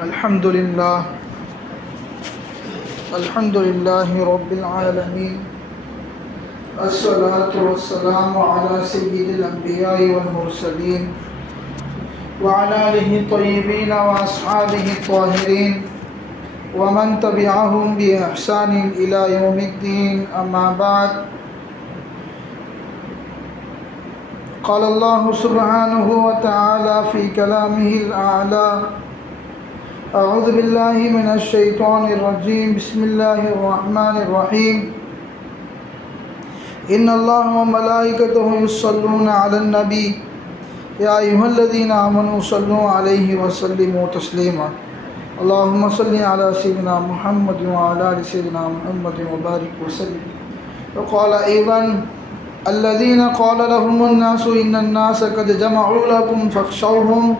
الحمد لله. الحمد لله رب العالمين. الصلاة والسلام على سيد الأنبياء والمرسلين وعلى آله الطيبين وأصحابه الطاهرين ومن تبعهم بإحسان إلى يوم الدين. أما بعد قال الله سبحانه وتعالى في كلامه الأعلى اعوذ باللہ من الشیطان الرجیم بسم اللہ الرحمن الرحیم ان اللہ و ملائکتہ یصلون علی النبی یا ایہا الذین آمنوا صلو علیہ وسلم و تسلیم اللہم صلی علی سیدنا محمد و علی سیدنا محمد و بارک و سلیم وقال ایضا الذین قال لهم الناس ان الناس قد جمعوا لکم فاخشوهم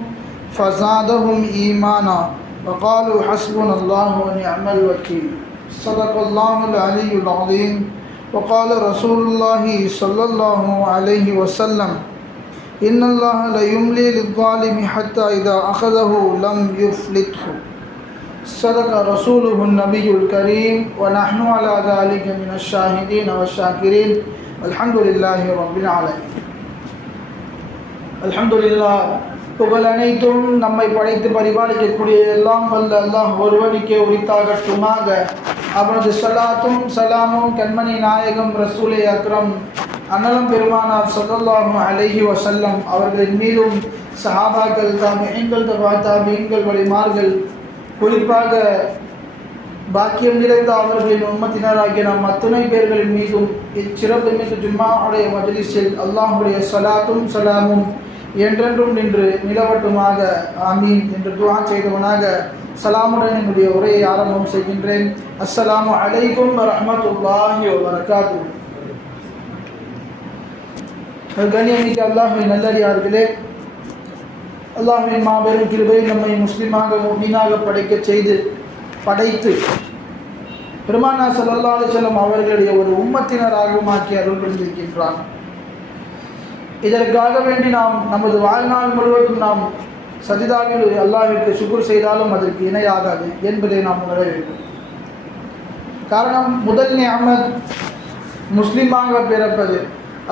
فزادهم ایمانا وقالوا حسبنا الله ونعم الوكيل. صدق الله العلي العظيم. وقال رسول الله صلى الله عليه وسلم إن الله ليملي للظالم حتى إذا أخذه لم يفلته. صدق رسوله النبي الكريم. ونحن على ذلك من الشاهدين والشاكرين. الحمد لله رب العالمين. الحمد لله. புகழ் அனைத்தும் நம்மை படைத்து பரிபாலிக்கக்கூடிய எல்லாம் வல்ல எல்லாம் ஒருவனுக்கே உரித்தாகட்டுமாக. அவனது சலாத்தும் சலாமும் கண்மணி நாயகம் ரசூலே அக்ரம். அன்னலம் பெருமானார் சொல்லல்லாஹு அலஹி வசல்லம் அவர்களின் மீதும் சஹாபாக்கள் தாமியங்கள் தபா தாமியங்கள் வழிமார்கள் குறிப்பாக பாக்கியம் நிறைந்த அவர்களின் உம்மத்தினராகிய நம் அத்துணை பேர்களின் மீதும் இச்சிறப்பு மீது ஜும்மாவுடைய மஜலிஸில் அல்லாஹுடைய சலாத்தும் சலாமும் என்றென்றும் நின்று நிலவட்டுமாக ஆமீன் என்று துவா செய்தவனாக சலாமுடன் என்னுடைய உரையை ஆரம்பம் செய்கின்றேன். அஸ்ஸலாமு அலைக்கும் வரஹமத்துல்லாஹி வரகாத்து கண்ணியமிக்க அல்லாஹுவின் நல்லறியார்களே அல்லாஹுவின் மாபெரும் கிருபை நம்மை முஸ்லீமாக மீனாக படைக்க செய்து படைத்து பெருமானா சல்லா அலிசல்லம் அவர்களுடைய ஒரு உம்மத்தினராகவும் ஆக்கி அருள் புரிந்திருக்கின்றான் இதற்காக வேண்டி நாம் நமது வாழ்நாள் முழுவதும் நாம் சஜிதாவில் அல்லாஹிற்கு சுகுர் செய்தாலும் அதற்கு இணையாகாது என்பதை நாம் உணர வேண்டும். காரணம் முதல் நியமத் முஸ்லீமாக பிறப்பது.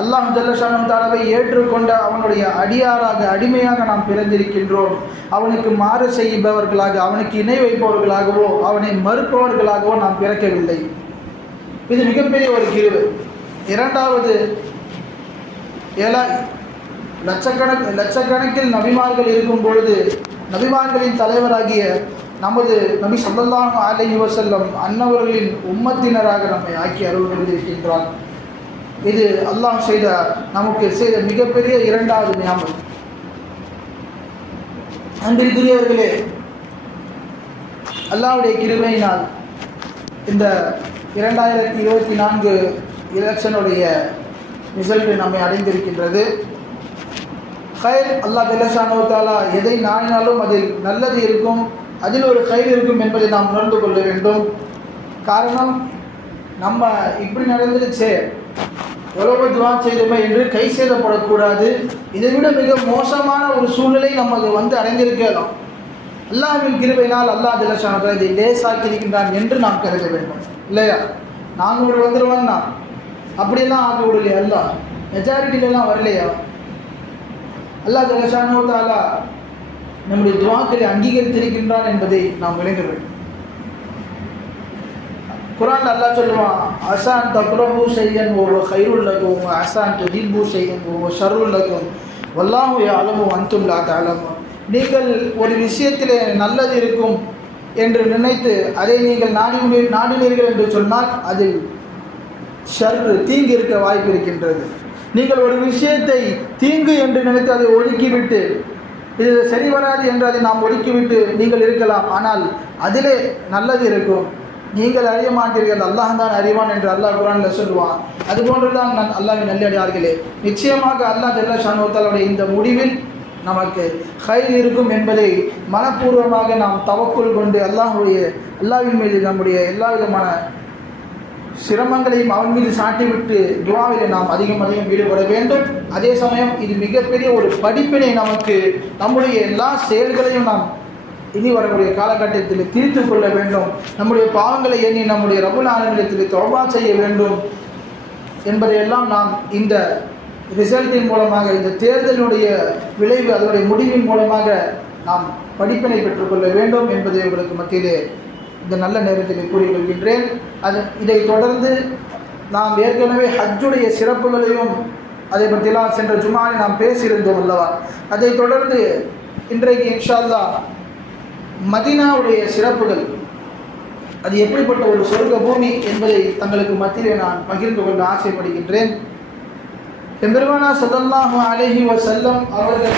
அல்லாஹ் ஜல்லஷானம் தாலாவை ஏற்றுக்கொண்ட அவனுடைய அடியாராக அடிமையாக நாம் பிறந்திருக்கின்றோம். அவனுக்கு மாறு செய்பவர்களாக அவனுக்கு இணை வைப்பவர்களாகவோ அவனை மறுப்பவர்களாகவோ நாம் பிறக்கவில்லை. இது மிகப்பெரிய ஒரு கிருவு இரண்டாவது ஏழா லட்சக்கணக்கு லட்சக்கணக்கில் நபிமார்கள் இருக்கும் பொழுது நபிமார்களின் தலைவராகிய நமது நபி சொல்லலாம் ஆலை வசல்லம் அன்னவர்களின் உம்மத்தினராக நம்மை ஆக்கி அருள் புரிந்திருக்கின்றான் இது அல்லாஹ் செய்த நமக்கு செய்த மிகப்பெரிய இரண்டாவது ஞாபகம் அன்பிற்குரியவர்களே அல்லாவுடைய கிருமையினால் இந்த இரண்டாயிரத்தி இருபத்தி நான்கு எலெக்ஷனுடைய ரிசல்ட் நம்மை அடைந்திருக்கின்றது. கயர் அல்லா பெலசானோ தாலா எதை நாடினாலும் அதில் நல்லது இருக்கும் அதில் ஒரு கயிறு இருக்கும் என்பதை நாம் உணர்ந்து கொள்ள வேண்டும். காரணம் நம்ம இப்படி நடந்துருச்சே எவ்வளவு துவா செய்தோமே என்று கை சேதப்படக்கூடாது. இதை விட மிக மோசமான ஒரு சூழ்நிலை நமக்கு வந்து அடைந்திருக்கலாம் அல்லாஹின் கிருபையினால் அல்லா திலசானத்தை இதை லேசாக்கியிருக்கின்றான் என்று நாம் கருத வேண்டும். இல்லையா? நானூறு வந்துடுவான் நான் அப்படியெல்லாம் ஆக விடலையா அல்லா மெஜாரிட்டிலெல்லாம் வரலையா? அல்லா ஜலஷானோ தாலா நம்முடைய துவாக்களை அங்கீகரித்திருக்கின்றான் என்பதை நாம் விளங்க வேண்டும். குரான் அல்லா சொல்லுவான் அசான் தக்ரபு செய்யன் ஓ ஹைருல்லகும் அசான் துதிபு செய்யன் ஓ ஷருல்லகும் வல்லாஹு அளவு அந்துல்லா தாளமும் நீங்கள் ஒரு விஷயத்தில் நல்லது இருக்கும் என்று நினைத்து அதை நீங்கள் நாடி நாடினீர்கள் என்று சொன்னால் அதில் ஷர்ரு தீங்கு இருக்க வாய்ப்பு இருக்கின்றது. நீங்கள் ஒரு விஷயத்தை தீங்கு என்று நினைத்து அதை ஒதுக்கிவிட்டு இது சரி வராது என்று அதை நாம் ஒதுக்கிவிட்டு நீங்கள் இருக்கலாம். ஆனால் அதிலே நல்லது இருக்கும். நீங்கள் அறிய மாட்டீர்கள் அல்லாஹ் தான் அறிவான் என்று அல்லாஹ் குரானில் சொல்லுவான். அதுபோன்று தான் நான் அல்லாவின் நல்லடியார்களே. நிச்சயமாக அல்லாஹ் ஜல்லா ஷானுத்தாலுடைய இந்த முடிவில் நமக்கு கையில் இருக்கும் என்பதை மனப்பூர்வமாக நாம் தவக்குள் கொண்டு அல்லாஹுடைய அல்லாவின் மீது நம்முடைய எல்லா விதமான சிரமங்களையும் அவன் மீது சாட்டிவிட்டு துவாவில் நாம் அதிகம் அதிகம் ஈடுபட வேண்டும். அதே சமயம் இது மிகப்பெரிய ஒரு படிப்பினை நமக்கு நம்முடைய எல்லா செயல்களையும் நாம் இனி வரக்கூடிய காலகட்டத்தில் தீர்த்து கொள்ள வேண்டும். நம்முடைய பாவங்களை எண்ணி நம்முடைய ரபுல் ஆலமிடத்தில் தௌபா செய்ய வேண்டும் என்பதையெல்லாம் நாம் இந்த ரிசல்ட்டின் மூலமாக இந்த தேர்தலினுடைய விளைவு அதனுடைய முடிவின் மூலமாக நாம் படிப்பினை பெற்றுக்கொள்ள வேண்டும் என்பதை உங்களுக்கு மத்தியிலே இந்த நல்ல நேரத்தில் கூறிக்கொள்கின்றேன் அது இதை தொடர்ந்து நாம் ஏற்கனவே ஹஜ்ஜுடைய சிறப்புகளையும் அதை பற்றிலாம் சென்ற ஜுமாவில் நாம் பேசியிருந்தோம் அல்லவா அதை தொடர்ந்து இன்றைக்கு இன்ஷா அல்லாஹ் மதீனாவுடைய சிறப்புகள் அது எப்படிப்பட்ட ஒரு சொர்க்க பூமி என்பதை தங்களுக்கு மத்தியிலே நான் பகிர்ந்து கொள்ள ஆசைப்படுகின்றேன் எம்பெருமானா சதல்லாஹு அலைஹி செல்லம் அவர்கள்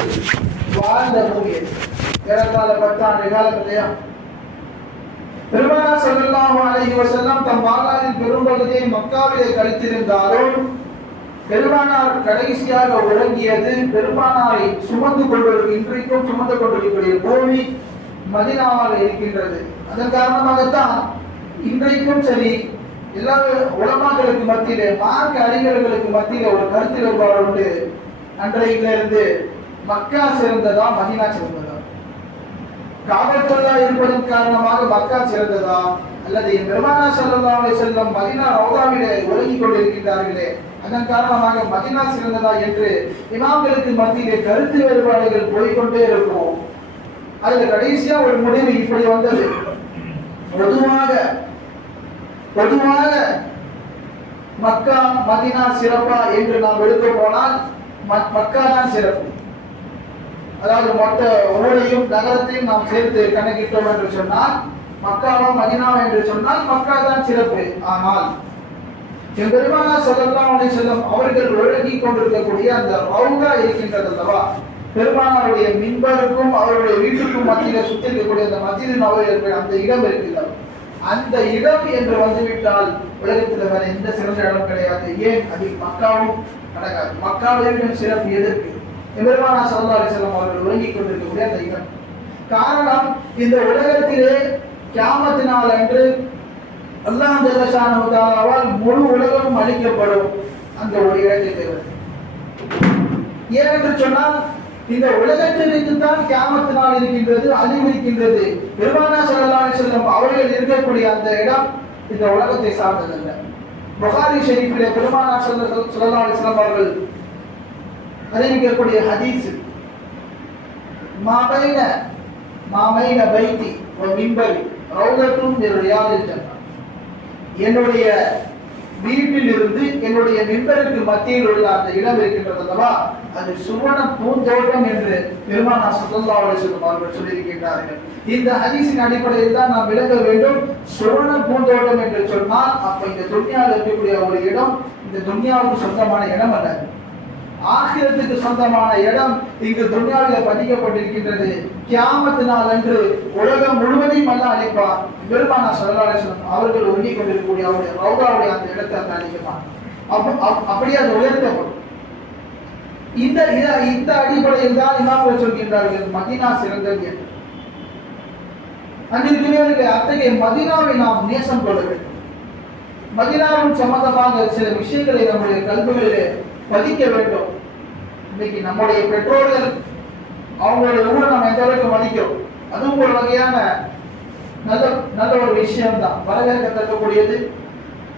வாழ்ந்த பூமி அது. ஏறத்தாழ பத்தாண்டு காலம் இல்லையா பெருமானா ஸல்லல்லாஹு அலைஹி செல்லம் தம் வாழ்நாளின் பெரும்பகுதியை மக்காவிலே கழித்திருந்தாலும் பெருமானார் கடைசியாக உறங்கியது பெருமானாரை சுமந்து கொள்வதற்கு இன்றைக்கும் சுமந்து கொண்டிருக்கக்கூடிய பூமி மதினாவாக இருக்கின்றது. அதன் காரணமாகத்தான் இன்றைக்கும் சரி எல்லா உலமாக்களுக்கு மத்தியிலே மார்க்க அறிஞர்களுக்கு மத்தியில ஒரு கருத்து வேறுபாடு உண்டு. அன்றையிலிருந்து மக்கா சிறந்ததா மதினா சிறந்ததா காபத்துல்லா இருப்பதன் காரணமாக மக்கா சிறந்ததா? அல்லது என் பெருமானா ஸல்லல்லாஹு செல்லும் வஸல்லம் மதீனா ரௌதாவிலே உறங்கிக் கொண்டிருக்கின்றார்களே அதன் காரணமாக மதினா சிறந்ததா என்று இமாம்களுக்கு மத்தியிலே கருத்து வேறுபாடுகள் போய்க்கொண்டே இருக்கும். அதுல கடைசியா ஒரு முடிவு இப்படி வந்தது. பொதுவாக பொதுவாக மக்கா மதினா சிறப்பா என்று நாம் எடுக்க போனால் மக்கா தான் சிறப்பு. அதாவது மொத்த ஊரையும் நகரத்தையும் நாம் சேர்த்து கணக்கிட்டோம் என்று சொன்னால் மக்காவா மதினாவா என்று சொன்னால் மக்கா தான் சிறப்பு. ஆனால் என் பெருமானா சொல்லலாம் அலைஹி அவர்கள் ஒழுங்கி கொண்டிருக்கக்கூடிய அந்த ரவுதா இருக்கின்றது அல்லவா? பெருமானாருடைய மின்பருக்கும் அவருடைய வீட்டுக்கும் மத்தியில சுத்தி இருக்கக்கூடிய அந்த மத்தியில் நபர் அந்த இடம் இருக்கிறது. அந்த இடம் என்று வந்துவிட்டால் உலகத்துல வேற எந்த சிறந்த இடம் கிடையாது. ஏன்? அதில் மக்காவும் நடக்காது. மக்காவிலும் சிறப்பு எதற்கு பெருமானா ஸல்லல்லாஹு அலைஹி அவர்கள் உறங்கிக் கொண்டிருக்கக்கூடிய அந்த இடம். காரணம் இந்த உலகத்திலே கியாமத்து நாள் அன்று அல்லாஹ் ஜல்லஷானஹு முழு உலகம் அழிக்கப்படும் அந்த ஒரு இடத்தில் ஏனென்று சொன்னால் இந்த உலகத்திற்கு தான் கியாமத்து நாள் இருக்கின்றது அழிவு இருக்கின்றது. பெருமானா ஸல்லல்லாஹு அலைஹி அவர்கள் இருக்கக்கூடிய அந்த இடம் இந்த உலகத்தை சார்ந்ததல்ல. புகாரி ஷெரீஃபிலே பெருமானா ஸல்லல்லாஹு ஸல்லல்லாஹு அவர்கள் அறிவிக்கக்கூடிய ஹதீஸ். மாபைன மாமைன பைத்தி ஒரு மின்பரி ரௌதத்தும் ரியாதில் என்னுடைய வீட்டில் இருந்து என்னுடைய மின்பருக்கு மத்தியில் உள்ள அந்த இடம் இருக்கின்றது அல்லவா? அது சுவன பூந்தோட்டம் என்று பெருமானா ஸல்லல்லாஹு அலைஹி அவர்கள் சொல்லியிருக்கின்றார்கள். இந்த ஹதீஸின் அடிப்படையில் தான் நாம் விளங்க வேண்டும். சுவன பூந்தோட்டம் என்று சொன்னால் அப்ப இந்த துன்யாவில் இருக்கக்கூடிய ஒரு இடம் இந்த துன்யாவுக்கு சொந்தமான இடம் அல்ல. ஆகிரத்துக்கு சொந்தமான இடம் இங்கு துன்யாவில் பதிக்கப்பட்டிருக்கின்றது. கியாமத்து நாள் அன்று உலகம் முழுவதையும் அல்ல அழைப்பார். பெருமானா ஸல்லல்லாஹு அவர்கள் ஒழுங்கிக் கொண்டிருக்கக்கூடிய அவருடைய ரவுதாவுடைய அந்த இடத்தை அந்த அளிக்குமார் அப்படியே அது உயர்த்தப்படும். இந்த இத- இந்த அடிப்படையில் தான் இமாம்கள் சொல்கின்றார்கள் மதீனா சிறந்தது என்று. அன்றைக்கு அத்தகைய மதினாவை நாம் நேசம் கொள்ள வேண்டும். மதினாவின் சம்பந்தமாக சில விஷயங்களை நம்முடைய கல்விகளிலே பதிக்க வேண்டும். இன்னைக்கு நம்முடைய பெற்றோர்கள் அவங்களோட ஊரை நம்ம எந்த அளவுக்கு மதிக்கிறோம்? அதுவும் ஒரு வகையான நல்ல நல்ல ஒரு விஷயம் தான் வரவேற்கத்தக்கக்கூடியது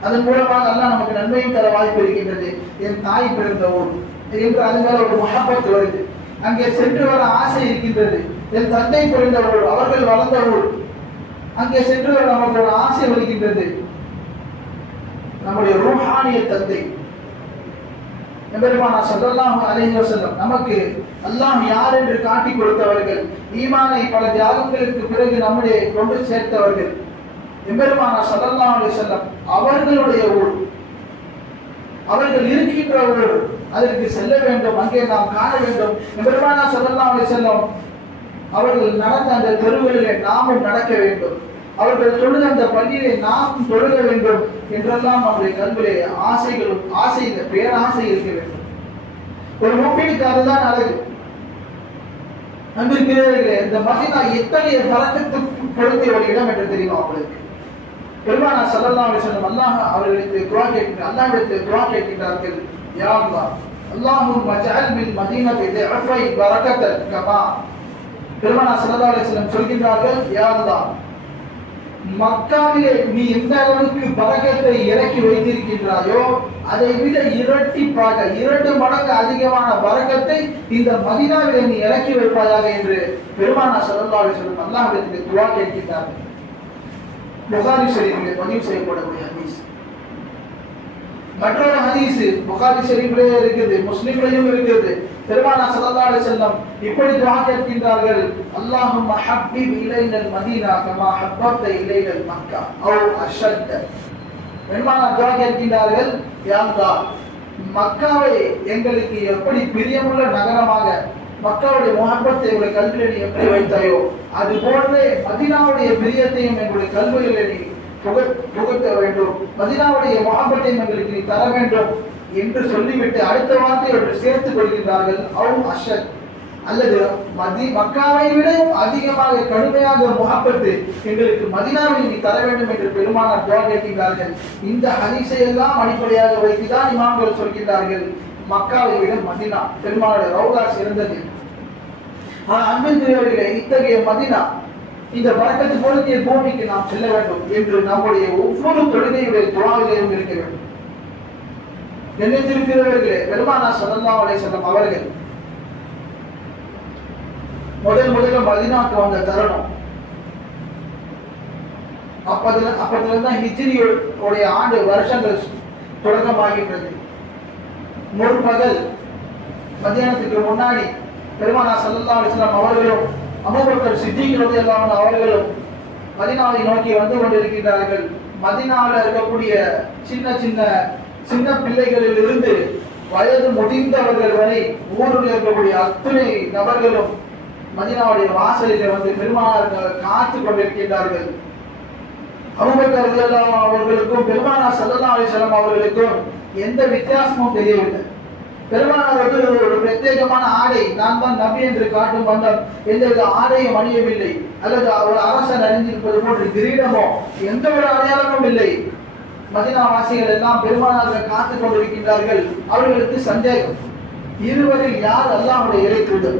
அதன் மூலமாக எல்லாம் நமக்கு நன்மையும் தர வாய்ப்பு இருக்கின்றது. என் தாய் பிறந்த ஊர். என்று அது மேல ஒரு மகப்பத்து வருது. அங்கே சென்று வர ஆசை இருக்கின்றது. என் தந்தை பிறந்த ஊர் அவர்கள் வளர்ந்த ஊர். அங்கே சென்று வர நமக்கு ஒரு ஆசை வருகின்றது. நம்முடைய ரூஹானிய தந்தை. எம்பெருமானா சொல்லலாம் அலைஞர் வஸல்லம். நமக்கு அல்லாம் யார் என்று காட்டிக் கொடுத்தவர்கள் ஈமானை பல தியாகங்களுக்கு பிறகு நம்முடைய கொண்டு சேர்த்தவர்கள். எம்பெருமானா சொல்லலாம் செல்லம் அவர்களுடைய ஊர். அவர்கள் இருக்கின்ற ஊர். அதற்கு செல்ல வேண்டும் அங்கே நாம் காண வேண்டும். எம்பெருமானா சொல்லலாம் செல்லம் அவர்கள் நடந்த அந்த தெருவுகளிலே நாமும் நடக்க வேண்டும். அவர்கள் தொழுத அந்த பள்ளியை நாம் தொழுக வேண்டும் என்றெல்லாம் அவருடைய கண்களே ஆசைகளும் ஆசை இந்த பேராசை இருக்க வேண்டும். ஒரு முப்பினுக்கு அதுதான் அழகு. நம்பிக்கிறவர்களே இந்த மதினா எத்தகைய பழக்கத்துக்கு கொடுத்த ஒரு இடம் என்று தெரியுமா அவளுக்கு பெருமானா சல்லல்லா சொல்லும் அல்லாஹ் அவர்களுக்கு குரா கேட்கின்ற அல்லாஹிடத்தில் குரா கேட்கின்றார்கள். யாருலா அல்லாஹும் மஜால் மின் மதீனா இதை அஃபை பரக்கத்தல் கமா. பெருமானா சல்லல்லா அலிஸ்லம் சொல்கின்றார்கள் யாருலா மக்காவிலே நீ எந்த அளவுக்கு பரகத்தை இறக்கி வைத்திருக்கின்றாயோ அதை விட இரட்டிப்பாக இரண்டு மடங்கு அதிகமான பரக்கத்தை இந்த மதினாவிலே நீ இறக்கி வைப்பாயாக என்று பெருமானா சல்லா சொல்லும் அல்லாஹிடத்திலே துவா கேட்கின்றார்கள். புகாரி ஷரீஃபிலே பதிவு செய்யப்படக்கூடிய ஹதீஸ். மற்றொரு ஹதீஸ் புகாரி ஷரீஃபிலே இருக்குது முஸ்லிம்லையும் இருக்குது பெருமானா ஸல்லல்லாஹு அலைஹி வஸல்லம் இப்படி துஆ கேட்கின்றார்கள் அல்லாஹும்ம ஹப்பிப் இலைனல் மதீனா கமா ஹப்பப்த இலைனல் மக்கா அவ் அஷத்த பெருமானா துஆ கேட்கின்றார்கள் யா அல்லாஹ் மக்காவை எங்களுக்கு எப்படி பிரியமுள்ள நகரமாக மக்காவுடைய முகப்பத்தை உங்களுடைய கல்வியில நீ எப்படி வைத்தாயோ அது போன்றே மதீனாவுடைய பிரியத்தையும் எங்களுடைய கல்விகளில் நீ புகுத்த வேண்டும். மதினாவுடைய முகப்பத்தையும் எங்களுக்கு நீ தர வேண்டும் என்று சொல்லிவிட்டு அடுத்த வார்த்தை அவர்கள் சேர்த்துக் கொள்கின்றார்கள். அவு அஷத். அல்லது மதி மக்காவை விட அதிகமாக கடுமையாக முகப்பட்டு எங்களுக்கு மதினாவில் நீ தர வேண்டும் என்று பெருமானார் துவா கேட்கின்றார்கள். இந்த ஹதீஸை எல்லாம் அடிப்படையாக வைத்துதான் இமாம்கள் சொல்கின்றார்கள். மக்காவை விட மதினா. பெருமானுடைய ரவுலா சிறந்தது ஆனால் அன்பின் இத்தகைய மதினா இந்த வழக்கத்து பொருந்திய பூமிக்கு நாம் செல்ல வேண்டும் என்று நம்முடைய ஒவ்வொரு தொழுகையுடைய துணாவிலையும் இருக்க வேண்டும். நினைத்திருக்கிறவர்களே பெருமானா சல்லல்லாஹு அலைஹி வஸல்லம் அவர்கள் முதல் முதல்ல மதினாக்கு வந்த தருணம். அப்பதுல அப்பதுல தான் ஹிஜ்ரி உடைய ஆண்டு வருஷங்கள் தொடக்கமாகின்றது. முற்பகல் மத்தியானத்துக்கு முன்னாடி பெருமானா சல்லல்லாஹு அலைஹி வஸல்லம் அவர்களும் அபூபக்கர் சித்திக் ரலியல்லாஹு அவர்களும் மதினாவை நோக்கி வந்து கொண்டிருக்கின்றார்கள். மதினாவில் இருக்கக்கூடிய சின்ன சின்ன சின்ன பிள்ளைகளில் இருந்து வயது முடிந்தவர்கள் வரை ஊரில் இருக்கக்கூடிய அத்தனை நபர்களும் மதினாவுடைய வாசலில் வந்து பெருமானார் காத்து கொண்டிருக்கின்றார்கள். அபூபக்கர் அவர்களுக்கும் பெருமானா சல்லா அலிசல்லாம் அவர்களுக்கும் எந்த வித்தியாசமும் தெரியவில்லை. பெருமானார் வந்து ஒரு பிரத்யேகமான ஆடை நான் தான் நபி என்று காட்டும் பண்டம் எந்தவித ஆடையும் அணியவில்லை. அல்லது ஒரு அரசன் அணிந்திருப்பது போன்று கிரீடமோ எந்த ஒரு அடையாளமும் இல்லை. மதினாவாசிகள் எல்லாம் பெருமானார்கள் காத்துக் கொண்டிருக்கின்றார்கள். அவர்களுக்கு சந்தேகம். இருவரில் யார் அல்லாவுடைய இறை தூதர்?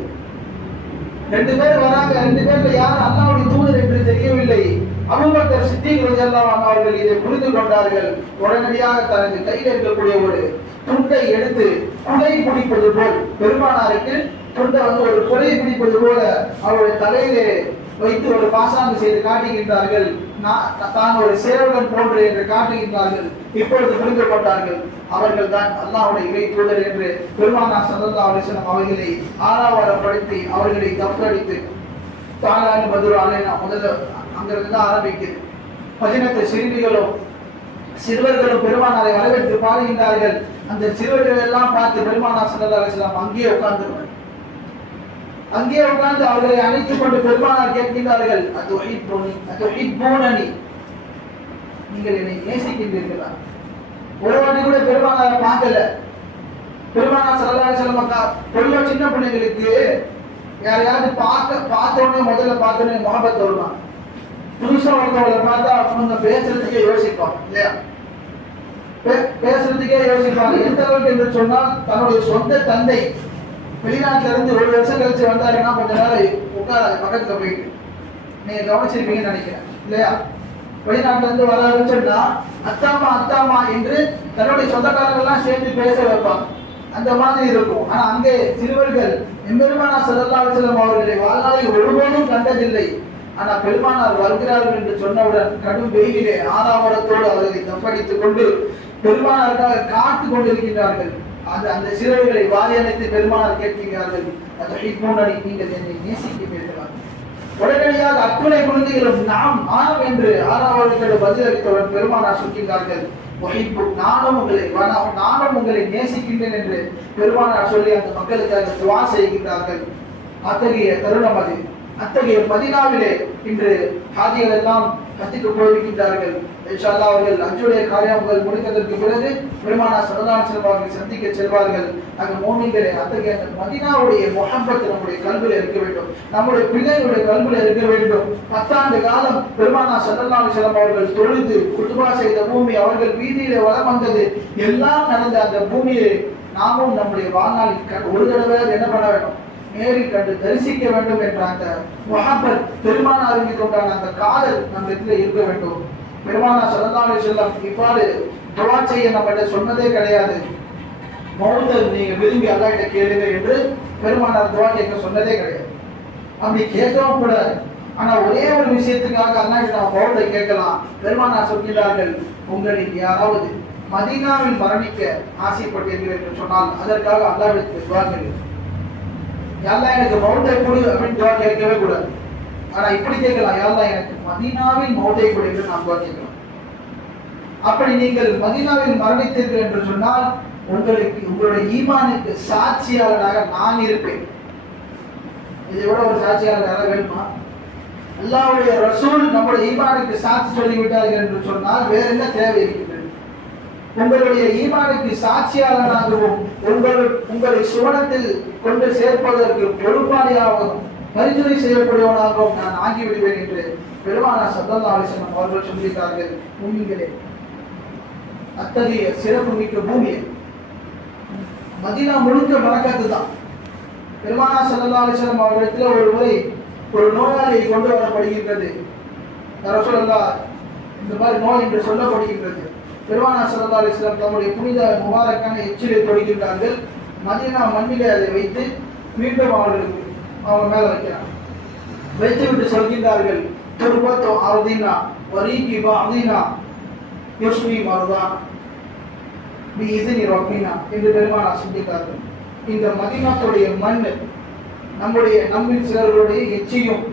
ரெண்டு பேர் வராங்க ரெண்டு பேர்ல யார் அல்லாவுடைய தூதர் என்று தெரியவில்லை. அபூபக்கர் சித்திக் ரஜல்லாம் அவர்கள் இதை புரிந்து கொண்டார்கள். உடனடியாக தனது கையில் இருக்கக்கூடிய ஒரு துண்டை எடுத்து குடை பிடிப்பது போல் பெருமானாருக்கு துண்டை வந்து ஒரு குடை பிடிப்பது போல அவருடைய தலையிலே வைத்து ஒரு பாசாங்கு செய்து காட்டுகின்றார்கள். நான் தான் ஒரு சேவகன் போன்று என்று காட்டுகின்றார்கள். இப்பொழுது புரிந்து கொண்டார்கள். அவர்கள் தான் அல்லாஹ்வுடைய இறை தூதர் என்று பெருமானா சல்லல்லாஹு அலைஹி அவர்களை ஆராவரப்படுத்தி அவர்களை தப்பளித்து தாலான்னு பதில் அலைனா முதல்ல அங்கிருந்து தான் ஆரம்பிக்குது. பதினெட்டு சிறுமிகளும் சிறுவர்களும் பெருமானாரை வரவேற்று பாடுகின்றார்கள். அந்த சிறுவர்கள் எல்லாம் பார்த்து பெருமானார் சல்லல்லாஹு அலைஹி அங்கேயே உட்கார்ந்து அங்கேயே உட்கார்ந்து அவர்களை அழைத்துக் கொண்டு பெருமானார் கேட்கின்றார்கள் அது ஒழிப்போனி அது போனி நீங்கள் என்னை நேசிக்கின்றீர்களா? ஒரு வாட்டி கூட பெருமானாரை பார்க்கல. பெருமானார் சல்லல்லாஹு அலைஹி வஸல்லம் சின்ன பிள்ளைங்களுக்கு யாரையாவது பார்க்க பார்த்த உடனே முதல்ல பார்த்தோன்னே உடனே முகபத் வருவான் புதுசா ஒருத்தவங்களை பார்த்தா அவங்க பேசுறதுக்கே யோசிப்பாங்க இல்லையா? பே- பேசுறதுக்கே யோசிப்பாங்க. எந்த அளவுக்கு என்று சொன்னால் தன்னுடைய சொந்த தந்தை வெளிநாட்டுல இருந்து ஒரு வருஷம் கழிச்சு வந்தாருன்னா கொஞ்ச நேரம் உட்கார பக்கத்துல போயிட்டு. நீங்க கவனிச்சிருப்பீங்கன்னு நினைக்கிறேன் இல்லையா? வெளிநாட்டுல இருந்து வர ஆரம்பிச்சோம்னா அத்தாமா அத்தாமா என்று தன்னுடைய சொந்தக்காரங்கள்லாம் சேர்த்து பேச வைப்பாங்க. அந்த மாதிரி இருக்கும். ஆனா அங்கே சிறுவர்கள் எம்பெருமானா சல்லல்லாஹு அலைஹி அவர்களை வாழ்நாளில் ஒருபோதும் கண்டதில்லை. ஆனால் பெருமானார் வருகிறார்கள் என்று சொன்னவுடன் கடும் வெயிலே ஆதாவரத்தோடு அவர்களை தப்படித்துக் கொண்டு பெருமானாருக்காக காத்து கொண்டிருக்கின்றார்கள். அந்த அந்த சிறுவர்களை வாரி அணைத்து பெருமானார் கேட்கிறார்கள் அந்த ஹிப்பூனடி நீங்கள் என்னை நேசிக்கிறீர்களா? உடனடியாக அத்துணை குழந்தைகளும் நாம் ஆம் என்று ஆறாவது பதிலளித்தவுடன் பெருமானார் சொல்கின்றார்கள். "வஹிப்பு, நானும் உங்களை நானும் உங்களை நேசிக்கின்றேன் என்று பெருமானார் சொல்லி அந்த மக்களுக்காக துவா செய்கின்றார்கள். அத்தகைய தருணம் அது. அத்தகைய மதினாவிலே இன்று ஹாஜிகள் எல்லாம் கத்திக்கு போயிருக்கின்றார்கள் இன்ஷா அல்லாஹ் அவர்கள் ஹஜ்ஜுடைய காரியங்கள் முடித்ததற்கு பிறகு பெருமானா சரதான செல்வார்கள் சந்திக்க செல்வார்கள். அங்கு மோமிங்களே அத்தகைய அந்த மதினாவுடைய முகம்பத்து நம்முடைய கல்வியில் இருக்க வேண்டும். நம்முடைய பிள்ளைகளுடைய கல்வியில் இருக்க வேண்டும். பத்தாண்டு காலம் பெருமானா சரதான செல்வம் அவர்கள் தொழுது குத்துபா செய்த பூமி அவர்கள் வீதியிலே வளம் வந்தது. எல்லாம் நடந்த அந்த பூமியை நாமும் நம்முடைய வாழ்நாளில் ஒரு தடவை என்ன பண்ண வேண்டும்? நேரில் கண்டு தரிசிக்க வேண்டும் என்ற அந்த முகப்பத் பெருமானார் மீது அந்த காதல் நம் இடத்துல இருக்க வேண்டும். பெருமானா சல்லல்லாஹு செல்லம் இவ்வாறு துவா செய்ய நம்மகிட்ட சொன்னதே கிடையாது. மௌத்தை நீங்க விரும்பி அல்லாஹ்கிட்ட கேளுங்க என்று பெருமானார் துவா கேட்க சொன்னதே கிடையாது. அப்படி கேட்கவும் கூட ஆனா ஒரே ஒரு விஷயத்துக்காக அல்லாஹ்கிட்ட நம்ம மௌத்தை கேட்கலாம். பெருமானார் சொல்கிறார்கள் உங்களில் யாராவது மதீனாவில் மரணிக்க ஆசைப்பட்டீர்கள் என்று சொன்னால் அதற்காக அல்லாவிற்கு துவா கேளுங்கள். யாரெல்லாம் எனக்கு மவுண்டை கொடு அப்படின்னு துவா கேட்கவே கூடாது. ஆனா இப்படி கேட்கலாம். யாரெல்லாம் எனக்கு மதீனாவில் மவுண்டை கொடு என்று நாம் துவா கேட்கலாம். அப்படி நீங்கள் மதினாவில் மரணித்தீர்கள் என்று சொன்னால் உங்களுக்கு உங்களுடைய ஈமானுக்கு சாட்சியாளராக நான் இருப்பேன். இதை விட ஒரு சாட்சியாளராக வேணுமா? அல்லாஹ்வுடைய ரசூல் நம்முடைய ஈமானுக்கு சாட்சி சொல்லிவிட்டார்கள் என்று சொன்னால் வேற என்ன தேவை இருக்கிறது உங்களுடைய ஈமானுக்கு சாட்சியாளனாகவும் உங்கள் உங்களை சுவனத்தில் கொண்டு சேர்ப்பதற்கு பொறுப்பாளியாகவும் பரிந்துரை செய்யக்கூடியவனாகவும் நான் ஆகிவிடுவேன் என்று பெருமானா சத்தல்லா அவர்கள் சொல்லியிருக்கார்கள் பூமிகளே அத்தகைய சிறப்பு மிக்க பூமி மதினா முழுக்க பறக்கத்து தான். பெருமானா சல்லா அலிசனம் அவர்களிடத்தில் ஒரு முறை ஒரு நோயாளியை கொண்டு வரப்படுகின்றது. ரசூலல்லா இந்த மாதிரி நோய் என்று சொல்லப்படுகின்றது. பெருமானா சல்லா அலிஸ்லாம் தம்முடைய புனித முபாரக்கான எச்சிலை தொடுகின்றார்கள் மதீனா மண்ணிலே அதை வைத்து மீண்டும் அவர்களுக்கு அவங்க மேலே வைக்கிறாங்க. வைத்து விட்டு சொல்கின்றார்கள் துர்பத்தோ அர்தீனா வரீகி பாதீனா யோஸ்மி மருதான் பி இதினி ரப்பினா என்று பெருமானா சொல்லிட்டார்கள் இந்த மதினாத்துடைய மண் நம்முடைய நம்மில் சிலர்களுடைய எச்சியும்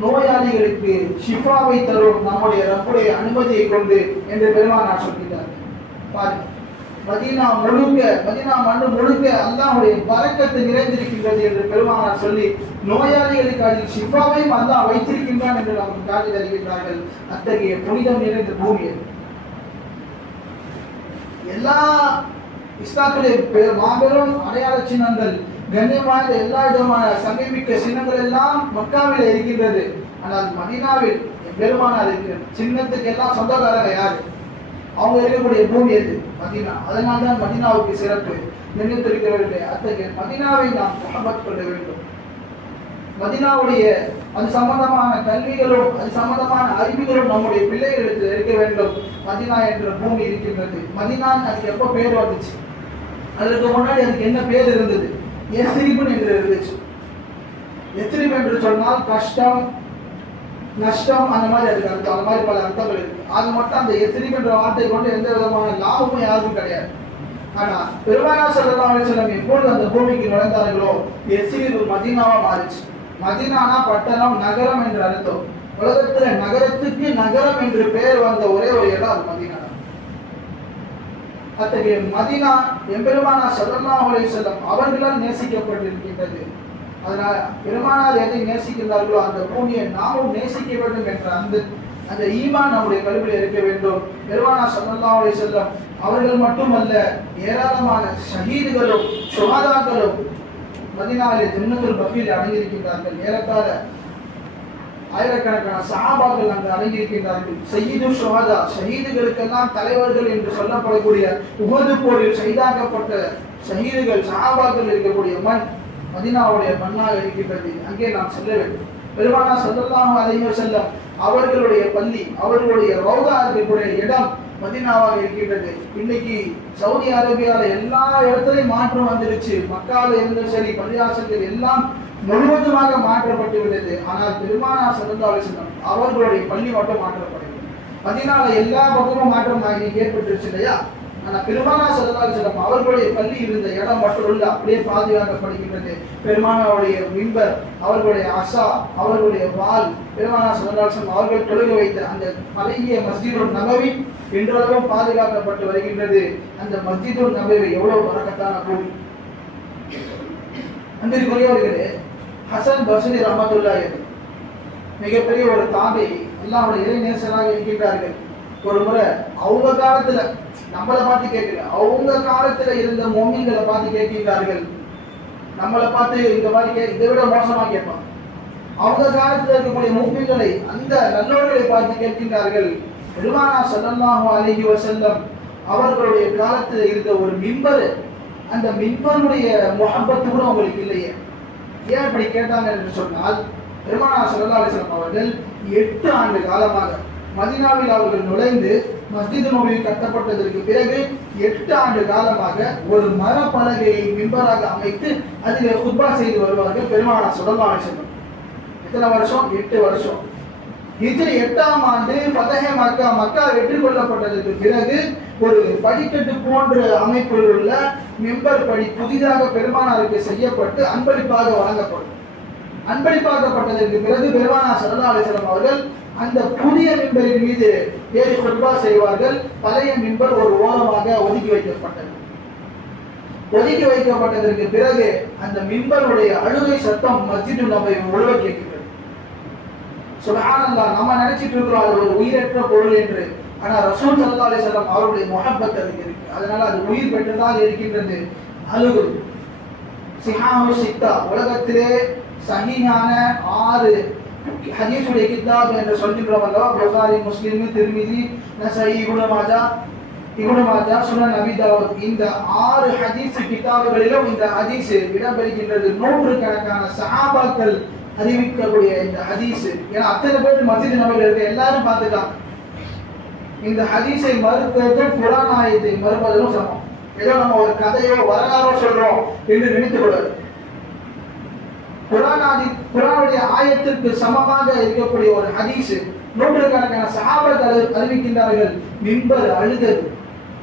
நோயாளிகளுக்கு ஷிஃபாவை தரும் நம்முடைய ரப்புடைய அனுமதியை கொண்டு என்று பெருமானார் சொல்கிறார் பாருங்க மதீனா முழுக்க மதீனா மண்ணு முழுக்க அல்லாஹுடைய பறக்கத்து நிறைந்திருக்கின்றது என்று பெருமானார் சொல்லி நோயாளிகளுக்கு அதில் ஷிஃபாவையும் அல்லாஹ் வைத்திருக்கின்றான் என்று நமக்கு காட்டி தருகின்றார்கள் அத்தகைய புனிதம் நிறைந்த பூமி எல்லா இஸ்லாத்துடைய மாபெரும் அடையாள சின்னங்கள் கண்ணியமான எல்லா விதமான சமீபிக்க சின்னங்கள் எல்லாம் மக்காவில் இருக்கின்றது. ஆனால் மதீனாவில் பெருமானார் இருக்கிறது சின்னத்துக்கு எல்லாம் சொந்தக்காரங்க யாரு? அவங்க இருக்கக்கூடிய பூமி எது? மதீனா. அதனால தான் மதீனாவுக்கு சிறப்பு. நினைத்திருக்கிறவர்களே அத்தகைய மதீனாவை நாம் முகமத் கொள்ள வேண்டும். மதினாவுடைய அது சம்பந்தமான கல்விகளும் அது சம்பந்தமான அறிவுகளும் நம்முடைய பிள்ளைகளுக்கு இருக்க வேண்டும். மதினா என்ற பூமி இருக்கின்றது. மதினா அதுக்கு எப்போ பேர் வந்துச்சு? அதற்கு முன்னாடி அதுக்கு என்ன பேர் இருந்தது? எஸ்ரிபுன் என்று இருந்துச்சு. எஸ்ரிப் என்று சொன்னால் கஷ்டம் நஷ்டம் அந்த மாதிரி அதுக்கு அர்த்தம் அந்த மாதிரி பல அர்த்தங்கள் இருக்கு. அது மட்டும் அந்த எஸ்ரிப் என்ற வார்த்தை கொண்டு எந்த விதமான லாபமும் யாருக்கும் கிடையாது. ஆனா பெருமானா சொல்லலாம் சொல்லம் எப்பொழுது அந்த பூமிக்கு நுழைந்தார்களோ எஸ்ரிப் மதினாவா மாறிச்சு. மதினானா பட்டணம் நகரம் என்று அர்த்தம். உலகத்துல நகரத்துக்கு நகரம் என்று பெயர் வந்த ஒரே ஒரு இடம் அது மதீனா அத்தகைய மதினா எம்பெருமானா ஸல்லல்லாஹு அலைஹி செல்லம் அவர்களால் நேசிக்கப்பட்டிருக்கின்றது. அதனால் பெருமானார் எதை நேசிக்கிறார்களோ அந்த பூமியை நாமும் நேசிக்க வேண்டும் என்ற அந்த அந்த ஈமான் நம்முடைய கல்வியில் இருக்க வேண்டும். பெருமானா ஸல்லல்லாஹு அலைஹி செல்லம் அவர்கள் மட்டுமல்ல ஏராளமான ஷஹீதுகளும் சுகாதாக்களும் மதினாலே ஜன்னத்துல் பஃபீல் அடங்கியிருக்கின்றார்கள். ஏறத்தாழ ஆயிரக்கணக்கான சாபாக்கள் அங்கு அடங்கியிருக்கின்றார்கள். சையீது சுவாதா ஷஹீதுகளுக்கெல்லாம் தலைவர்கள் என்று சொல்லப்படக்கூடிய உகது போரில் ஷஹீதாக்கப்பட்ட ஷஹீதுகள் சாபாக்கள் இருக்கக்கூடிய மண் மதீனாவுடைய மண்ணாக இருக்கின்றது. அங்கே நாம் செல்ல வேண்டும். பெருமானா ஸல்லல்லாஹு அலைஹி செல்லம் அவர்களுடைய பள்ளி அவர்களுடைய ரௌதா இருக்கக்கூடிய இடம் மதீனாவாக இருக்கின்றது. இன்னைக்கு சவுதி அரேபியாவில் எல்லா இடத்துலையும் மாற்றம் வந்துருச்சு. மக்கால இருந்தும் சரி பள்ளிவாசல்கள் எல்லாம் முழுவதுமாக மாற்றப்பட்டு விட்டது ஆனால் பெருமானா ஸல்லல்லாஹு அவர்களுடைய பள்ளி மட்டும் மாற்றப்படவில்லை. பதினால எல்லா பக்கமும் மாற்றம் ஆகி ஏற்பட்டுருச்சு இல்லையா? ஆனால் பெருமானா ஸல்லல்லாஹு அவர்களுடைய பள்ளி இருந்த இடம் மட்டும் அப்படியே பாதுகாக்கப்படுகின்றது. பெருமானாவுடைய மின்பர் அவர்களுடைய அசா அவர்களுடைய வால் பெருமானா ஸல்லல்லாஹு அவர்கள் தொழுக வைத்த அந்த பழைய மஸ்ஜிதுல் நபவி இன்றளவும் பாதுகாக்கப்பட்டு வருகின்றது. அந்த மஸ்ஜிதுல் நபவி எவ்வளவு வரக்கத்தான பூமி அன்பிற்குரியவர்களே ஹசன் பஸ்ரி ரஹமத்துல்லாஹி. மிகப்பெரிய ஒரு தாபி எல்லாம் இறை நேசராக இருக்கின்றார்கள். ஒரு முறை அவங்க காலத்துல நம்மளை பார்த்து கேட்கல அவங்க காலத்துல இருந்த மொமின்களை பார்த்து கேட்கின்றார்கள். நம்மளை பார்த்து இந்த மாதிரி கே இதை விட மோசமா கேட்பான். அவங்க காலத்துல இருக்கக்கூடிய முக்மின்களை அந்த நல்லோர்களை பார்த்து கேட்கின்றார்கள். பெருமானா ஸல்லல்லாஹு அலைஹி வஸல்லம் அவர்களுடைய காலத்தில் இருந்த ஒரு மிம்பர் அந்த மின்பருடைய முகப்பத்து கூட அவங்களுக்கு இல்லையே. ஏன் இப்படி கேட்டாங்க என்று சொன்னால் பெருமானா சல்லா அவர்கள் எட்டு ஆண்டு காலமாக மதினாவில் அவர்கள் நுழைந்து மஸ்ஜித் நோவில் கட்டப்பட்டதற்கு பிறகு எட்டு ஆண்டு காலமாக ஒரு மரப்பலகையை மின்பராக அமைத்து அதில் குத்பா செய்து வருவார்கள் பெருமானா சல்லா அலிஸ்லாம் எத்தனை வருஷம்? எட்டு வருஷம். இதில் எட்டாம் ஆண்டு பதக மக்கா மக்கா வெற்றி கொள்ளப்பட்டதற்கு பிறகு ஒரு படிக்கட்டு போன்ற அமைப்பில் உள்ள மெம்பர் படி புதிதாக பெருமானாருக்கு செய்யப்பட்டு அன்பளிப்பாக வழங்கப்படும். அன்பளிப்பாக்கப்பட்டதற்கு பிறகு பெருமானா சல்லா அலிஸ்லாம் அவர்கள் அந்த புதிய மின்பரின் மீது ஏறி சொற்பா செய்வார்கள். பழைய மின்பர் ஒரு ஓரமாக ஒதுக்கி வைக்கப்பட்டது. ஒதுக்கி வைக்கப்பட்டதற்கு பிறகு அந்த மின்பருடைய அழுகை சத்தம் மஸ்ஜிது நபை முழுவ கேட்கும் சுபஹானல்லா நம்ம நினைச்சிட்டு இருக்கிறோம் அது ஒரு உயிரற்ற பொருள் என்று. ஆனா ரசூல் சல்லா அலிஸ்லாம் அவருடைய முகப்பத் அதுக்கு இருக்கு. அதனால அது உயிர் பெற்றதாக இருக்கின்றது. அழுகு. சிஹாமு சித்தா. உலகத்திலே சஹீஹான ஆறு ஹதீஸுடைய கித்தாப் என்று சொல்கின்றோம் அல்லவா புகாரி முஸ்லிம் திருமிதி நசை இப்னு மாஜா இப்னு மாஜா சுனன் நபி தாவூத். இந்த ஆறு ஹதீஸ் கித்தாபுகளிலும் இந்த ஹதீஸ் இடம்பெறுகின்றது நூற்றுக்கணக்கான சஹாபாக்கள் அறிவிக்கக்கூடிய இந்த ஹதீஸ். ஏன்னா அத்தனை பேர் மசித் நபையில் இருக்க எல்லாரும் பார்த்துக்கலாம். இந்த ஹதீஸை மறுப்பது குரான் ஆயத்தை சமம். ஏதோ நம்ம ஒரு கதையோ வரலாறோ சொல்றோம் என்று நினைத்துக் கொள்வது. குரானாதி குரானுடைய ஆயத்திற்கு சமமாக இருக்கக்கூடிய ஒரு ஹதீஸ். நூற்றுக்கணக்கான சகாபத் அறிவிக்கின்றார்கள். மின்பர் அழுதது.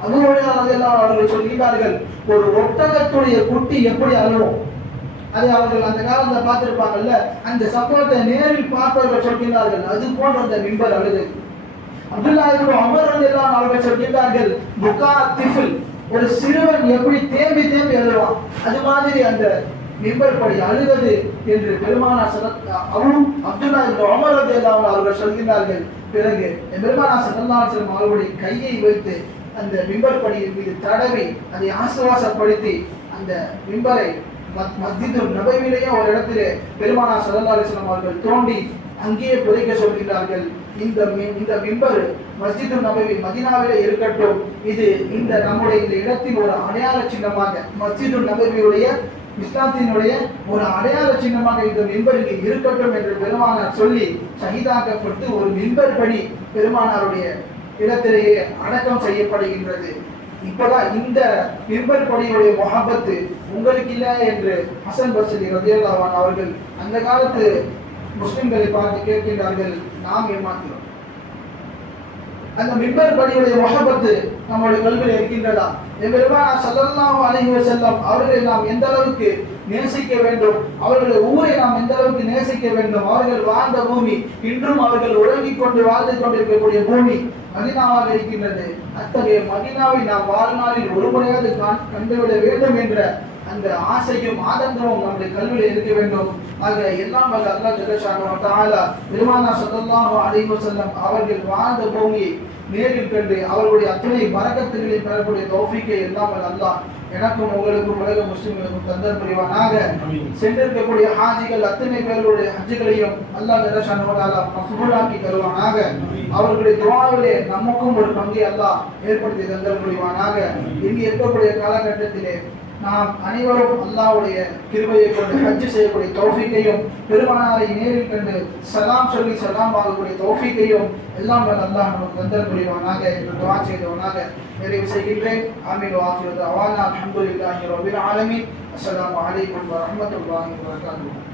அதுவழியாக அவர்கள் சொல்கிறார்கள் ஒரு ஒட்டகத்துடைய குட்டி எப்படி அழுவோம்? அதை அவர்கள் அந்த காலத்துல பார்த்திருப்பாங்கல்ல அந்த சப்போர்ட்டை நேரில் பார்த்தவர்கள் சொல்கிறார்கள் அது போன்ற அந்த மின்பர் அழுது அப்துல்லா இப்னு அமர் ரலியல்லாஹு அவர்கள் சொல்கிறார்கள் புகா திஃபில். ஒரு சிறுவன் எப்படி தேம்பி தேம்பி எழுதுவான் அது மாதிரி அந்த மிம்பர் படி அழுதது என்று பெருமானா சரத் அவரும் அப்துல்லா இப்னு அமர் ரலியல்லாஹு அவர்கள் சொல்கிறார்கள் பிறகு பெருமானா ஸல்லல்லாஹு அலைஹி வஸல்லம் அவருடைய கையை வைத்து அந்த மிம்பர் படியின் மீது தடவி அதை ஆசுவாசப்படுத்தி அந்த மிம்பரை மஸ்ஜிது நபவிலேயே ஒரு இடத்திலே பெருமானா சல்லா அலிஸ்லாம் அவர்கள் தோண்டி அங்கேயே புதைக்க சொல்கிறார்கள். இந்த இந்த மிம்பர் மஸ்ஜிது நபவி மதினாவிலே இருக்கட்டும். இது இந்த நம்முடைய இந்த இடத்தின் ஒரு அடையாள சின்னமாக மஸ்ஜிது நபவியுடைய இஸ்லாத்தினுடைய ஒரு அடையாள சின்னமாக இந்த மிம்பர் இருக்கட்டும் என்று பெருமானார் சொல்லி சகிதாக்கப்பட்டு ஒரு மிம்பர் படி பெருமானாருடைய இடத்திலேயே அடக்கம் செய்யப்படுகின்றது. இப்பதான் இந்த மிம்பர் படியுடைய முகப்பத்து உங்களுக்கு இல்லை என்று ஹசன் பஸ்ரி ரதியல்லாவான் அவர்கள் அந்த காலத்து முஸ்லிம்களை பார்த்து கேட்கின்றார்கள் நாம் ஏமாத்துகிறோம் அந்த மிம்பர் படியுடைய முகப்பத்து நம்முடைய கல்வியில் இருக்கின்றதா? எம்பெருமானா ஸல்லல்லாஹு அலைஹி வஸல்லம் அவர்களை நாம் எந்த அளவுக்கு நேசிக்க வேண்டும். அவர்களுடைய ஊரை நாம் எந்த அளவுக்கு நேசிக்க வேண்டும்? அவர்கள் வாழ்ந்த பூமி இன்றும் அவர்கள் உறங்கிக் கொண்டு வாழ்ந்து கொண்டிருக்கக்கூடிய பூமி மதினாவாக இருக்கின்றது. அத்தகைய மதினாவை நாம் வாழ்நாளில் ஒரு முறையாவது கண்டுவிட வேண்டும் என்ற அந்த ஆசையும் ஆதங்கமும் நம்முடைய கல்வியில் இருக்க வேண்டும். ஆக எல்லாம் வல்ல அல்லா ஜல்லஷானு தஆலா பெருமானா ஸல்லல்லாஹு அலைஹி வஸல்லம் அவர்கள் வாழ்ந்த பூமியை நேரில் கண்டு அவர்களுடைய அத்தனை மரக்கத்துகளை பெறக்கூடிய தௌஃபீக்கை எல்லாம் வல்ல அல்லாஹ் எனக்கும் உங்களுக்கும் உலக முஸ்லிம்களுக்கும் தந்தர் புரிவானாக. சென்றிருக்கக்கூடிய ஹாஜிகள் அத்தனை பேர்களுடைய ஹஜ்ஜுகளையும் அல்லாஹ் தஆலா மக்பூலாக்கி தருவானாக. அவர்களுடைய துஆவிலே நமக்கும் ஒரு பங்கை அல்லாஹ் ஏற்படுத்தி தந்தர் புரிவானாக. இனி இருக்கக்கூடிய காலகட்டத்திலே நாம் அனைவரும் அல்லாவுடைய கிருபையை கொண்டு ஹஜ்ஜு செய்யக்கூடிய தோஃபிக்கையும் பெருமனாரை நேரில் கண்டு சலாம் சொல்லி சலாம் வாங்கக்கூடிய தௌஃபீக்கையும் எல்லாம் அல்லாஹ் நமக்கு தந்தல் புரிவானாக என்று துவா செய்தவனாக நிறைவு செய்கின்றேன். ஆமீன் வாஃபியது அவானா அல்ஹம்துலில்லாஹி ரப்பில் ஆலமீன். அஸ்ஸலாமு அலைக்கும் வரஹ்மத்துல்லாஹி வபரகாத்துஹு.